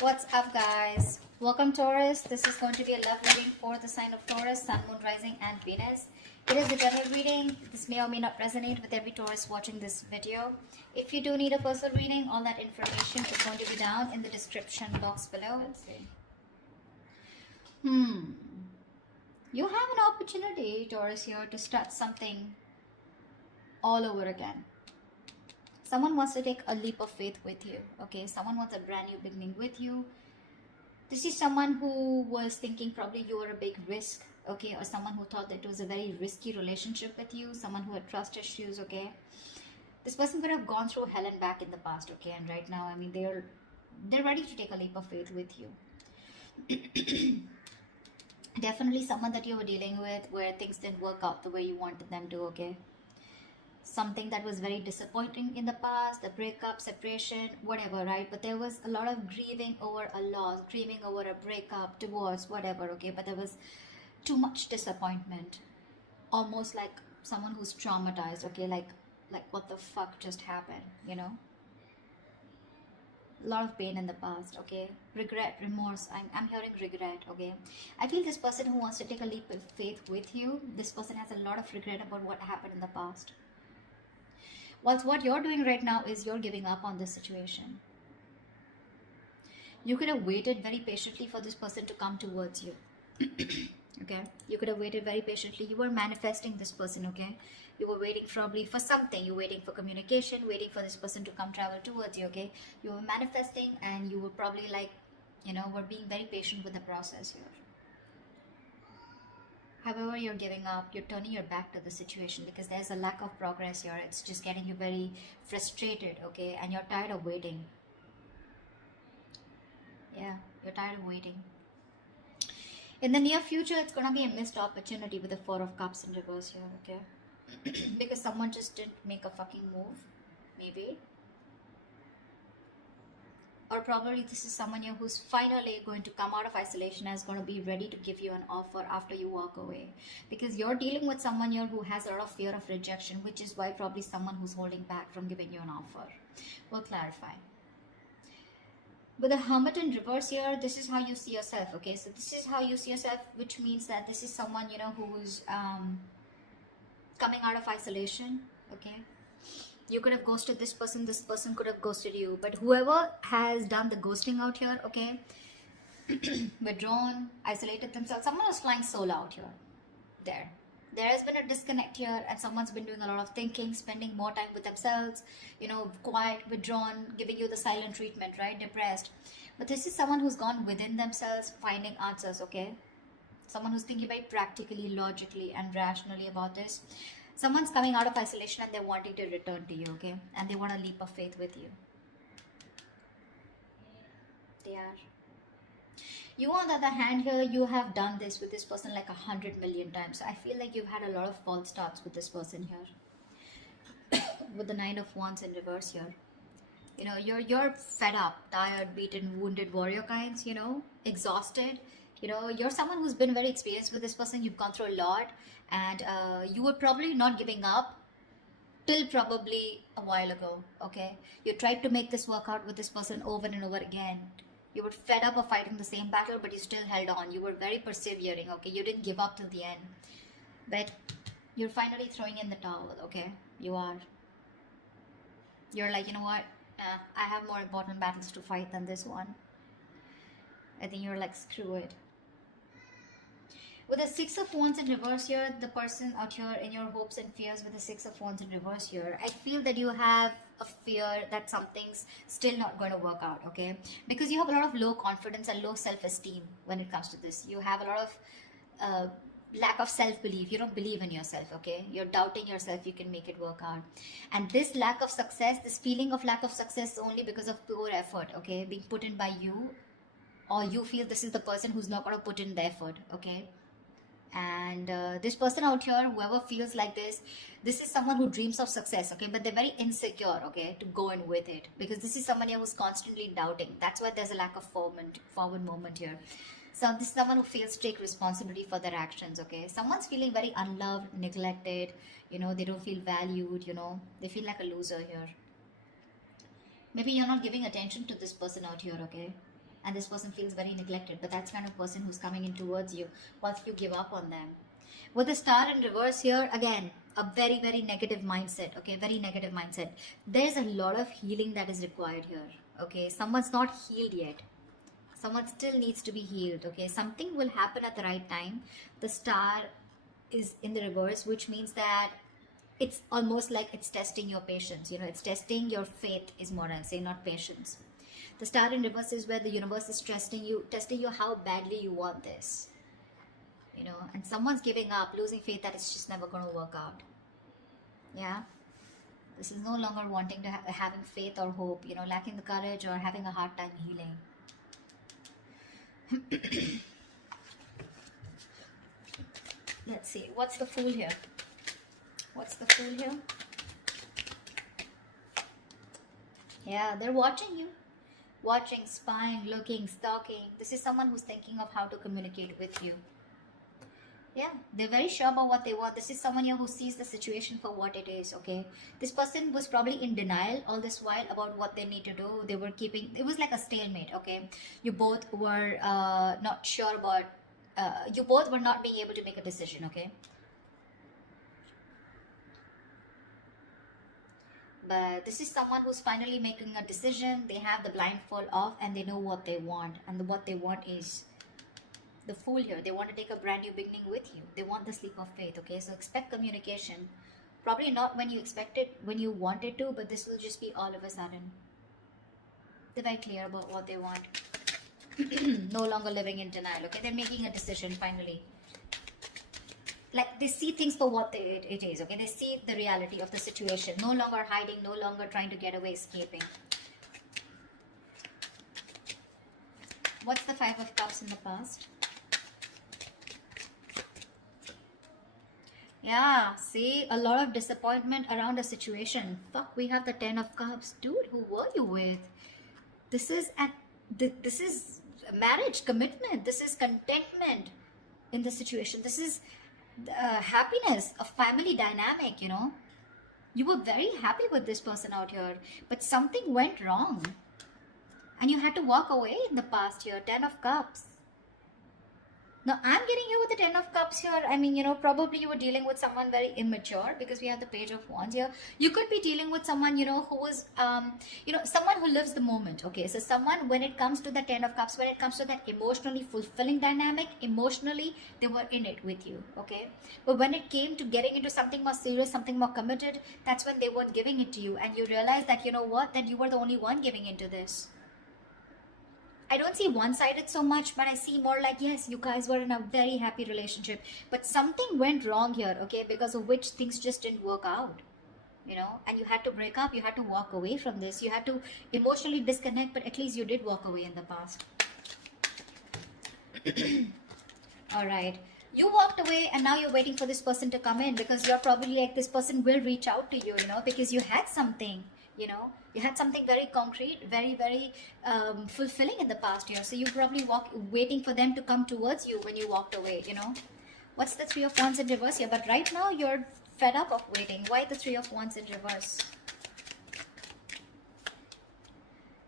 What's up, guys? Welcome, Taurus. This is going to be a love reading for the sign of Taurus, Sun, Moon, Rising, and Venus. It is a general reading. This may or may not resonate with every Taurus watching this video. If you do need a personal reading, all that information is going to be down in the description box below. Let's see. You have an opportunity, Taurus, here to start something all over again. Someone wants to take a leap of faith with you, okay? Someone wants a brand new beginning with you. This is someone who was thinking probably you were a big risk, okay? Or someone who thought that it was a very risky relationship with you. Someone who had trust issues, okay? This person could have gone through hell and back in the past, okay? And right now, I mean, they're ready to take a leap of faith with you. Definitely someone that you were dealing with where things didn't work out the way you wanted them to, okay? Something that was very disappointing in the past, the breakup, separation, whatever, right? But there was a lot of grieving over a loss, grieving over a breakup, divorce, whatever, okay? But there was too much disappointment, almost like someone who's traumatized, okay? Like what the fuck just happened, you know? A lot of pain in the past, okay? Regret, remorse. I'm hearing regret, okay? I feel this person who wants to take a leap of faith with you, this person has a lot of regret about what happened in the past. Whilst what you're doing right now is you're giving up on this situation. You could have waited very patiently for this person to come towards you. Okay? You could have waited very patiently. You were manifesting this person, okay? You were waiting probably for something. You were waiting for communication, waiting for this person to come travel towards you, okay? You were manifesting and you were probably like, you know, were being very patient with the process here. However, you're giving up, you're turning your back to the situation because there's a lack of progress here. It's just getting you very frustrated, okay? And you're tired of waiting. Yeah, you're tired of waiting. In the near future, it's going to be a missed opportunity with the Four of Cups in reverse here, okay? Because someone just didn't make a fucking move, maybe. Or probably this is someone here who's finally going to come out of isolation and is going to be ready to give you an offer after you walk away. Because you're dealing with someone here who has a lot of fear of rejection, which is why probably someone who's holding back from giving you an offer. We'll clarify. With the Hermit in reverse here, this is how you see yourself, okay? So this is how you see yourself, which means that this is someone, you know, who's coming out of isolation, okay? You could have ghosted this person could have ghosted you. But whoever has done the ghosting out here, okay, withdrawn, isolated themselves, someone was flying solo out here. There has been a disconnect here and someone's been doing a lot of thinking, spending more time with themselves, you know, quiet, withdrawn, giving you the silent treatment, right? Depressed. But this is someone who's gone within themselves, finding answers, okay? Someone who's thinking very practically, logically, and rationally about this. Someone's coming out of isolation and they're wanting to return to you, okay? And they want a leap of faith with you. They are. You, on the other hand, here, you have done this with this person like 100 million times. So I feel like you've had a lot of false starts with this person here. With the Nine of Wands in reverse here. You know, you're fed up, tired, beaten, wounded warrior kinds, you know, exhausted. You know, you're someone who's been very experienced with this person. You've gone through a lot. And you were probably not giving up till probably a while ago, okay? You tried to make this work out with this person over and over again. You were fed up of fighting the same battle, but you still held on. You were very persevering, okay? You didn't give up till the end. But you're finally throwing in the towel, okay? You are. You're like, you know what? I have more important battles to fight than this one. I think you're like, screw it. With the Six of Wands in reverse here, the person out here in your hopes and fears with the Six of Wands in reverse here, I feel that you have a fear that something's still not going to work out, okay? Because you have a lot of low confidence and low self-esteem when it comes to this. You have a lot of lack of self-belief. You don't believe in yourself, okay? You're doubting yourself you can make it work out. And this lack of success, this feeling of lack of success is only because of poor effort, okay? Being put in by you, or you feel this is the person who's not going to put in the effort, okay? And this person out here, whoever feels like this is someone who dreams of success, okay, but they're very insecure, okay, to go in with it, because this is someone here who's constantly doubting. That's why there's a lack of forward movement here. So this is someone who feels take responsibility for their actions, okay? Someone's feeling very unloved, neglected, you know, they don't feel valued, you know, they feel like a loser here. Maybe you're not giving attention to this person out here, okay? and this person feels very neglected, but that's kind of person who's coming in towards you once you give up on them. With the star in reverse here, again, a very, very negative mindset, okay, very negative mindset. There's a lot of healing that is required here, okay. Someone's not healed yet. Someone still needs to be healed, okay. Something will happen at the right time. The star is in the reverse, which means that it's almost like it's testing your patience, you know, it's testing your faith is more I'll say, not patience. The star in reverse is where the universe is testing you how badly you want this, you know, and someone's giving up, losing faith that it's just never going to work out. Yeah, this is no longer wanting to having faith or hope, you know, lacking the courage or having a hard time healing. Let's see, what's the Fool here? What's the Fool here? Yeah, they're watching you. Watching, spying, looking, stalking. This is someone who's thinking of how to communicate with you. Yeah, they're very sure about what they want. This is someone here who sees the situation for what it is, okay? This person was probably in denial all this while about what they need to do. They were keeping, it was like a stalemate, okay? You both were not sure about, you both were not being able to make a decision, okay? But this is someone who's finally making a decision. They have the blindfold off and they know what they want. And what they want is the Fool here. They want to take a brand new beginning with you. They want the sleep of faith, okay? So expect communication. Probably not when you expect it, when you want it to, but this will just be all of a sudden. They're very clear about what they want. No longer living in denial, okay? They're making a decision finally. Like they see things for what it is, okay? They see the reality of the situation. No longer hiding, no longer trying to get away, escaping. What's the Five of Cups in the past? Yeah, see, a lot of disappointment around a situation. Fuck, we have the Ten of Cups. Dude, who were you with? This is marriage, commitment. This is contentment in the situation. This is happiness, a family dynamic, you know. You were very happy with this person out here, but something went wrong. And you had to walk away in the past here. Ten of Cups. Now, I'm getting here with the Ten of Cups here. I mean, you know, probably you were dealing with someone very immature because we have the Page of Wands here. You could be dealing with someone, you know, who was, you know, someone who lives the moment. Okay, so someone, when it comes to the Ten of Cups, when it comes to that emotionally fulfilling dynamic, emotionally, they were in it with you. Okay, but when it came to getting into something more serious, something more committed, that's when they weren't giving it to you. And you realize that, you know what, that you were the only one giving into this. I don't see one-sided so much, but I see more like, yes, you guys were in a very happy relationship, but something went wrong here, okay, because of which things just didn't work out, you know, and you had to break up, you had to walk away from this, you had to emotionally disconnect, but at least you did walk away in the past. All right. You walked away and now you're waiting for this person to come in because you're probably like, this person will reach out to you, you know, because you had something. You know, you had something very concrete, very, very fulfilling in the past year. So you probably waiting for them to come towards you when you walked away, you know. What's the Three of Wands in reverse here? But right now you're fed up of waiting. Why the Three of Wands in reverse?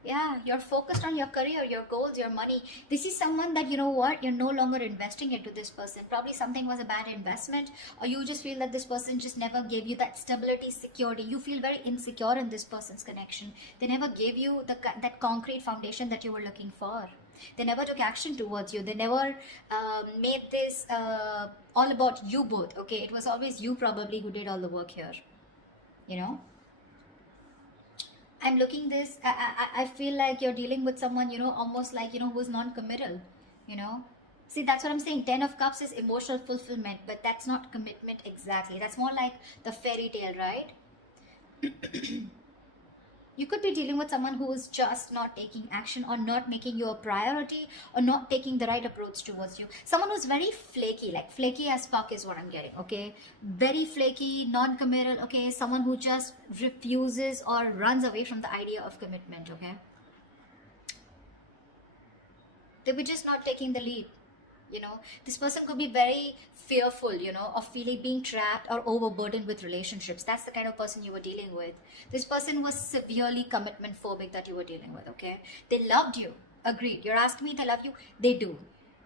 Yeah, you're focused on your career, your goals, your money. This is someone that, you know what, you're no longer investing into this person. Probably something was a bad investment, or you just feel that this person just never gave you that stability, security. You feel very insecure in this person's connection. They never gave you that concrete foundation that you were looking for. They never took action towards you. They never made this all about you both. Okay, it was always you probably who did all the work here, you know. I'm looking this, I feel like you're dealing with someone, you know, almost like, you know, who's non-committal, you know. See, that's what I'm saying. Ten of Cups is emotional fulfillment, but that's not commitment exactly. That's more like the fairy tale, right? You could be dealing with someone who is just not taking action or not making you a priority or not taking the right approach towards you. Someone who's very flaky, like flaky as fuck is what I'm getting, okay? Very flaky, non-committal, okay? Someone who just refuses or runs away from the idea of commitment, okay? They were just not taking the lead, you know? This person could be very fearful, you know, of being trapped or overburdened with relationships. That's the kind of person you were dealing with. This person was severely commitment phobic that you were dealing with, okay? They loved you. Agreed. You're asking me if they love you. They do.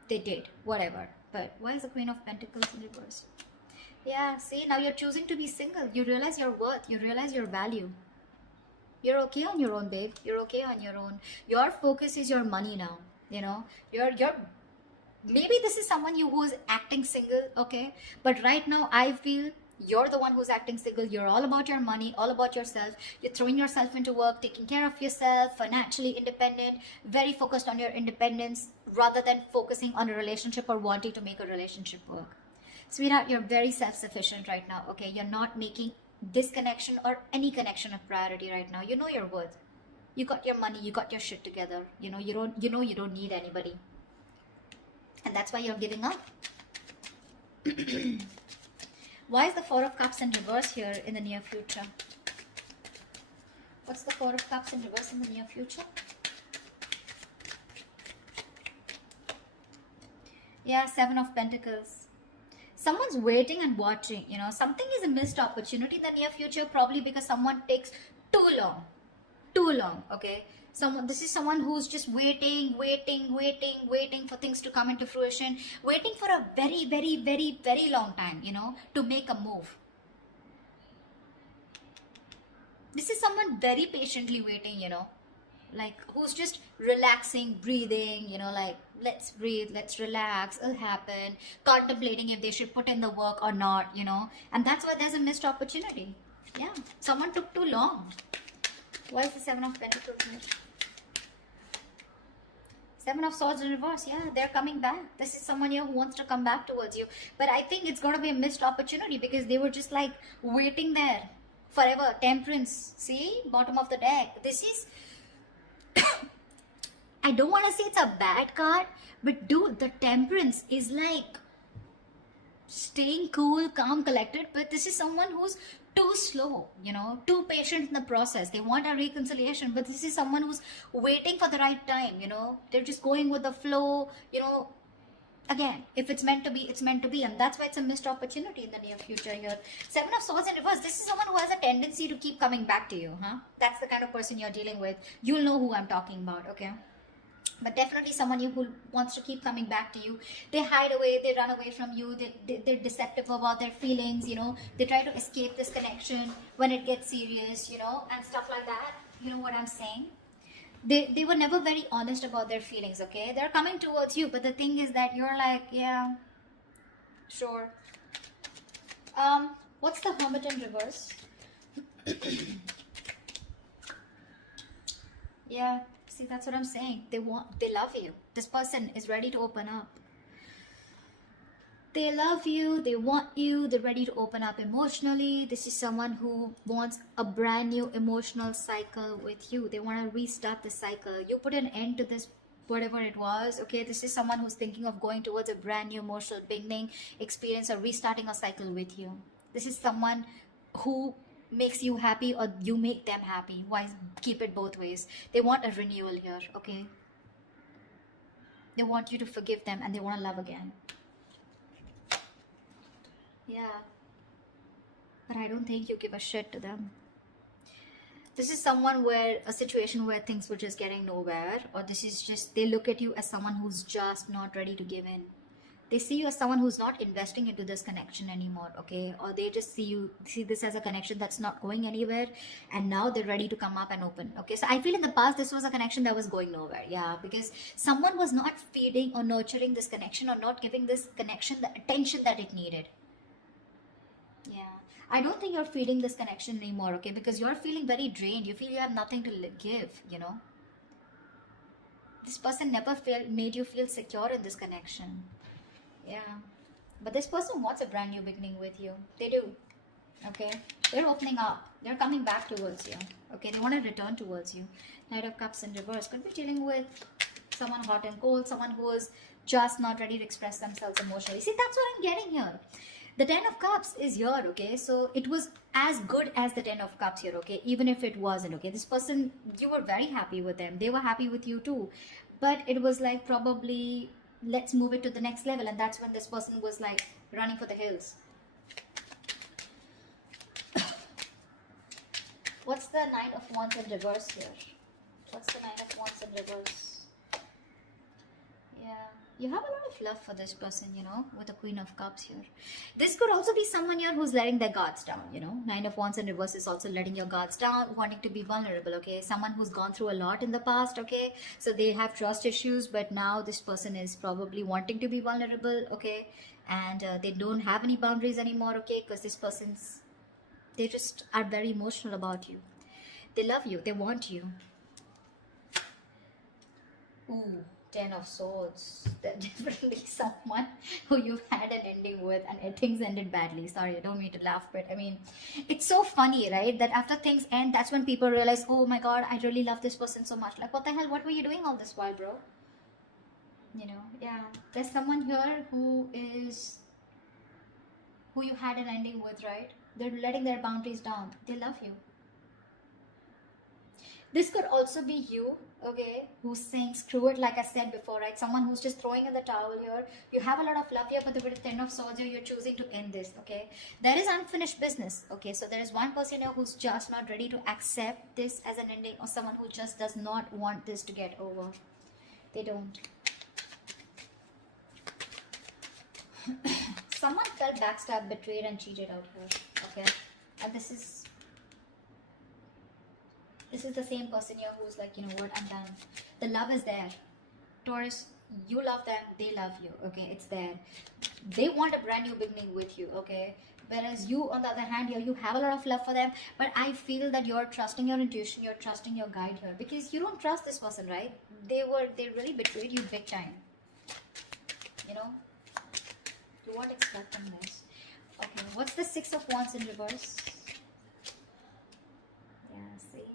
They did. Whatever. But why is the Queen of Pentacles in reverse? Yeah, see, now you're choosing to be single. You realize your worth. You realize your value. You're okay on your own, babe. You're okay on your own. Your focus is your money now. You know, you're maybe this is someone you who's acting single, okay? But right now, I feel you're the one who's acting single. You're all about your money, all about yourself. You're throwing yourself into work, taking care of yourself, financially independent, very focused on your independence rather than focusing on a relationship or wanting to make a relationship work. Sweetheart, you're very self-sufficient right now, okay? You're not making this connection or any connection a priority right now. You know your worth. You got your money, you got your shit together. You know you don't need anybody. And that's why you're giving up. Why is the Four of Cups in reverse here in the near future? What's the Four of Cups in reverse in the near future? Yeah, Seven of Pentacles. Someone's waiting and watching, you know. Something is a missed opportunity in the near future, probably because someone takes too long. Too long, okay? This is someone who's just waiting for things to come into fruition, waiting for a very long time, you know, to make a move. This is someone very patiently waiting, you know, like who's just relaxing, breathing, you know, like let's breathe, let's relax, it'll happen, contemplating if they should put in the work or not, you know. And that's why there's a missed opportunity. Yeah, someone took too long. Why is the Seven of Pentacles here? Seven of Swords in reverse. Yeah, they're coming back. This is someone here who wants to come back towards you. But I think it's going to be a missed opportunity because they were just like waiting there forever. Temperance. See? Bottom of the deck. This is... I don't want to say it's a bad card. But dude, the Temperance is like staying cool, calm, collected. But this is someone who's too slow, you know, too patient in the process. They want a reconciliation, but this is someone who's waiting for the right time, you know. They're just going with the flow, you know. Again, if it's meant to be, it's meant to be. And that's why it's a missed opportunity in the near future here. Seven of Swords in reverse. This is someone who has a tendency to keep coming back to you, huh? That's the kind of person you're dealing with. You'll know who I'm talking about, okay? But definitely someone who wants to keep coming back to you. They hide away, they run away from you, they're deceptive about their feelings, you know. They try to escape this connection when it gets serious, you know, and stuff like that. You know what I'm saying? They were never very honest about their feelings, okay? They're coming towards you, but the thing is that you're like, yeah, sure. What's the Hermit in reverse? Yeah. See, that's what I'm saying. They love you. This person is ready to open up. They love you, they want you, they're ready to open up emotionally. This is someone who wants a brand new emotional cycle with you. They want to restart the cycle. You put an end to this, whatever it was, okay? This is someone who's thinking of going towards a brand new emotional beginning, experience, or restarting a cycle with you. This is someone who makes you happy or you make them happy. Why keep it both ways? They want a renewal here, okay? They want you to forgive them and they want to love again. Yeah. But I don't think you give a shit to them. This is someone where a situation where things were just getting nowhere, or this is just they look at you as someone who's just not ready to give in. They see you as someone who's not investing into this connection anymore, okay? Or they just see this as a connection that's not going anywhere, and now they're ready to come up and open, okay? So I feel in the past this was a connection that was going nowhere, yeah, because someone was not feeding or nurturing this connection or not giving this connection the attention that it needed. Yeah, I don't think you're feeding this connection anymore, okay? Because you're feeling very drained. You feel you have nothing to give, you know? This person never made you feel secure in this connection. Yeah, but this person wants a brand new beginning with you. They do, okay? They're opening up. They're coming back towards you, okay? They want to return towards you. Knight of Cups in reverse. Could be dealing with someone hot and cold, someone who is just not ready to express themselves emotionally. See, that's what I'm getting here. The Ten of Cups is here, okay? So it was as good as the Ten of Cups here, okay? Even if it wasn't, okay? This person, you were very happy with them. They were happy with you too. But it was like probably... let's move it to the next level, and that's when this person was like running for the hills. What's the Knight of Wands in reverse here? What's the Knight of Wands in reverse? You have a lot of love for this person, you know, with the Queen of Cups here. This could also be someone here who's letting their guards down, you know. Nine of Wands in reverse is also letting your guards down, wanting to be vulnerable, okay. Someone who's gone through a lot in the past, okay. So they have trust issues, but now this person is probably wanting to be vulnerable, okay. And they don't have any boundaries anymore, okay, because this person's, they just are very emotional about you. They love you, they want you. Ooh, Ten of Swords. They're definitely someone who you've had an ending with and things ended badly. Sorry, I don't mean to laugh, but I mean, it's so funny, right? That after things end, that's when people realize, oh my god, I really love this person so much. Like, what the hell? What were you doing all this while, bro? You know, yeah. There's someone here who you had an ending with, right? They're letting their boundaries down. They love you. This could also be you, okay, who's saying screw it, like I said before, right? Someone who's just throwing in the towel here. You have a lot of love here, but with the Ten of Swords here, you're choosing to end this, okay? There is unfinished business, okay? So there is one person here who's just not ready to accept this as an ending, or someone who just does not want this to get over. They don't. Someone felt backstabbed, betrayed, and cheated out here, okay? And this is the same person here who's like, you know what, I'm done. The love is there. Taurus, you love them, they love you, okay? It's there. They want a brand new beginning with you, okay? Whereas you, on the other hand, here, you have a lot of love for them, but I feel that you're trusting your intuition, you're trusting your guide here, because you don't trust this person, right? They really betrayed you big time. You know? You weren't expecting this. Okay, what's the Six of Wands in reverse? Yeah, see?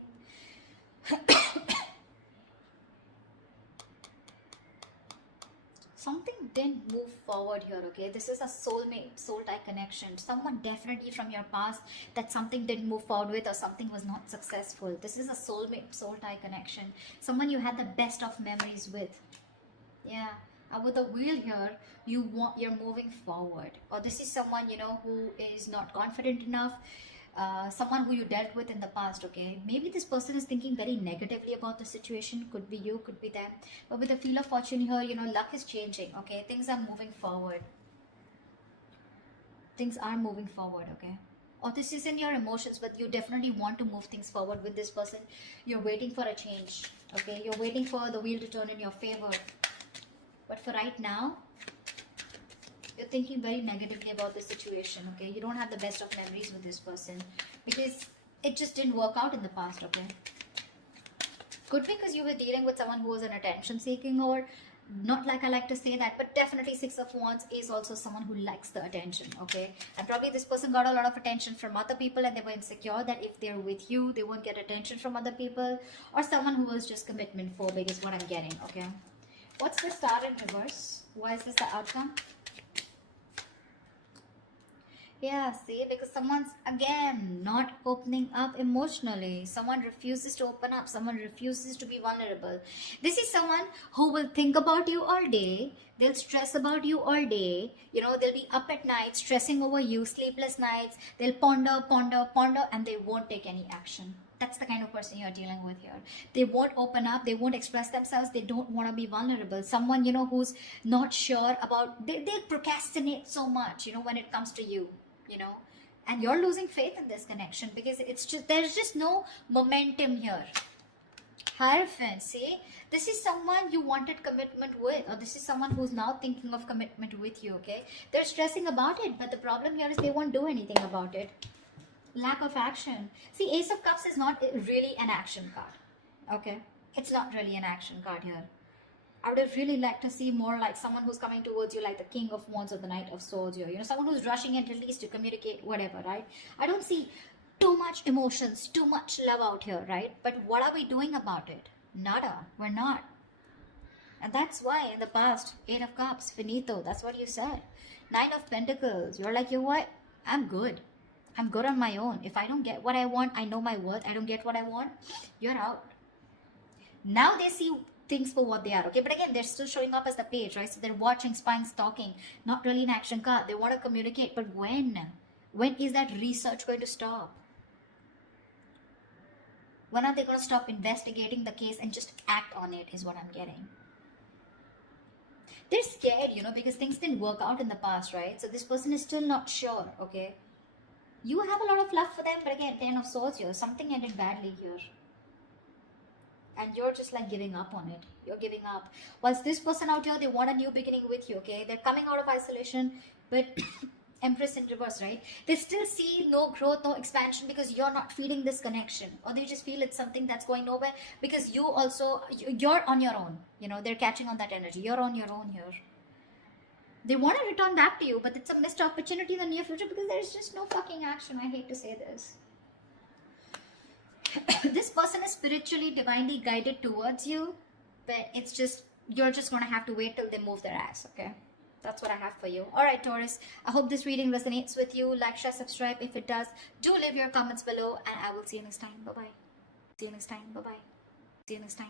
Something didn't move forward here, okay? This is a soulmate, soul tie connection. Someone definitely from your past that something didn't move forward with, or something was not successful. This is a soulmate, soul tie connection. Someone you had the best of memories with. Yeah. With the wheel here, you're moving forward. Or this is someone, you know, who is not confident enough. Someone who you dealt with in the past, okay? Maybe this person is thinking very negatively about the situation. Could be you, could be them. But with the Wheel of Fortune here, you know, luck is changing, okay? Things are moving forward. Things are moving forward, okay? Or this is in your emotions, but you definitely want to move things forward with this person. You're waiting for a change, okay? You're waiting for the wheel to turn in your favor. But for right now, you're thinking very negatively about the situation, okay? You don't have the best of memories with this person because it just didn't work out in the past, okay? Could be because you were dealing with someone who was an attention seeking, or not like I like to say that, but definitely Six of Wands is also someone who likes the attention, okay? And probably this person got a lot of attention from other people and they were insecure that if they're with you, they won't get attention from other people, or someone who was just commitment phobic is what I'm getting, okay? What's the Star in reverse? Why is this the outcome? Yeah, see, because someone's, again, not opening up emotionally. Someone refuses to open up. Someone refuses to be vulnerable. This is someone who will think about you all day. They'll stress about you all day. You know, they'll be up at night, stressing over you, sleepless nights. They'll ponder, and they won't take any action. That's the kind of person you're dealing with here. They won't open up. They won't express themselves. They don't want to be vulnerable. Someone, you know, who's not sure about, they procrastinate so much, you know, when it comes to you. You know, and you're losing faith in this connection because it's just, there's just no momentum here. Hierophant, see, this is someone you wanted commitment with, or this is someone who's now thinking of commitment with you, okay? They're stressing about it, but the problem here is they won't do anything about it. Lack of action. See, Ace of Cups is not really an action card, okay? It's not really an action card here. I would have really liked to see more like someone who's coming towards you like the King of Wands or the Knight of Swords here. You know, someone who's rushing in at least to communicate, whatever, right? I don't see too much emotions, too much love out here, right? But what are we doing about it? Nada. We're not. And that's why in the past, 8 of Cups, finito. That's what you said. 9 of Pentacles. You're like, you know what? I'm good. I'm good on my own. If I don't get what I want, I know my worth. I don't get what I want, you're out. Now they see things for what they are, okay? But again, they're still showing up as the page, right? So they're watching, spying, stalking, not really an action card. They want to communicate, but when is that research going to stop? When are they going to stop investigating the case and just act on it is what I'm getting. They're scared, you know, because things didn't work out in the past, right? So this person is still not sure, okay? You have a lot of love for them, but again, 10 of swords here. Something ended badly here. And you're just like giving up on it. You're giving up. Whilst this person out here, they want a new beginning with you, okay? They're coming out of isolation, but Empress in reverse, right? They still see no growth, no expansion because you're not feeling this connection. Or they just feel it's something that's going nowhere because you also, you're on your own. You know, they're catching on that energy. You're on your own here. They want to return back to you, but it's a missed opportunity in the near future because there's just no fucking action. I hate to say this. This person is spiritually, divinely guided towards you, but it's just, you're just going to have to wait till they move their ass, okay? That's what I have for you. Alright, Taurus, I hope this reading resonates with you. Like, share, subscribe. If it does, do leave your comments below, and I will see you next time. Bye-bye. See you next time. Bye-bye. See you next time.